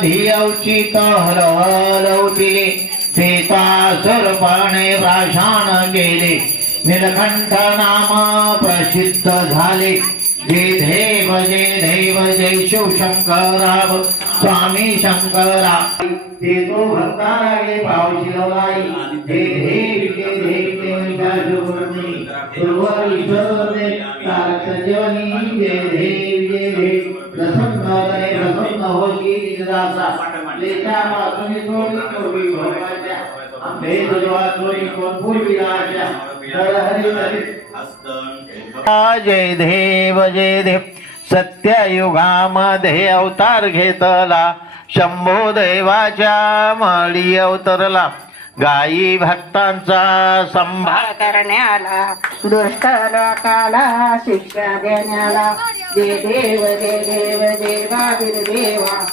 धियौचित हरवले सीतासुरपणे प्राशान केले नीलकंठ नाम प्रसिद्ध झाले जय देव जय शिवशंकराव स्वामी शंकरा ते तो भक्तागे पावशिलाई जय देव ईश्वरने तारकजनी जय देव प्रसन्न होशी निजदासा लेचा पासून थोडी थोडी भोगाच्या आंबे दुर्वा थोडी कोणपूर विराजा जय देव सत्ययुगामध्ये अवतार घेतला शंभो देवाच्या मळी अवतरला गायी भक्तांचा संभाळ करण्याला दुष्ट लोकाला शिक्षा देण्याला जय देव देवा देवा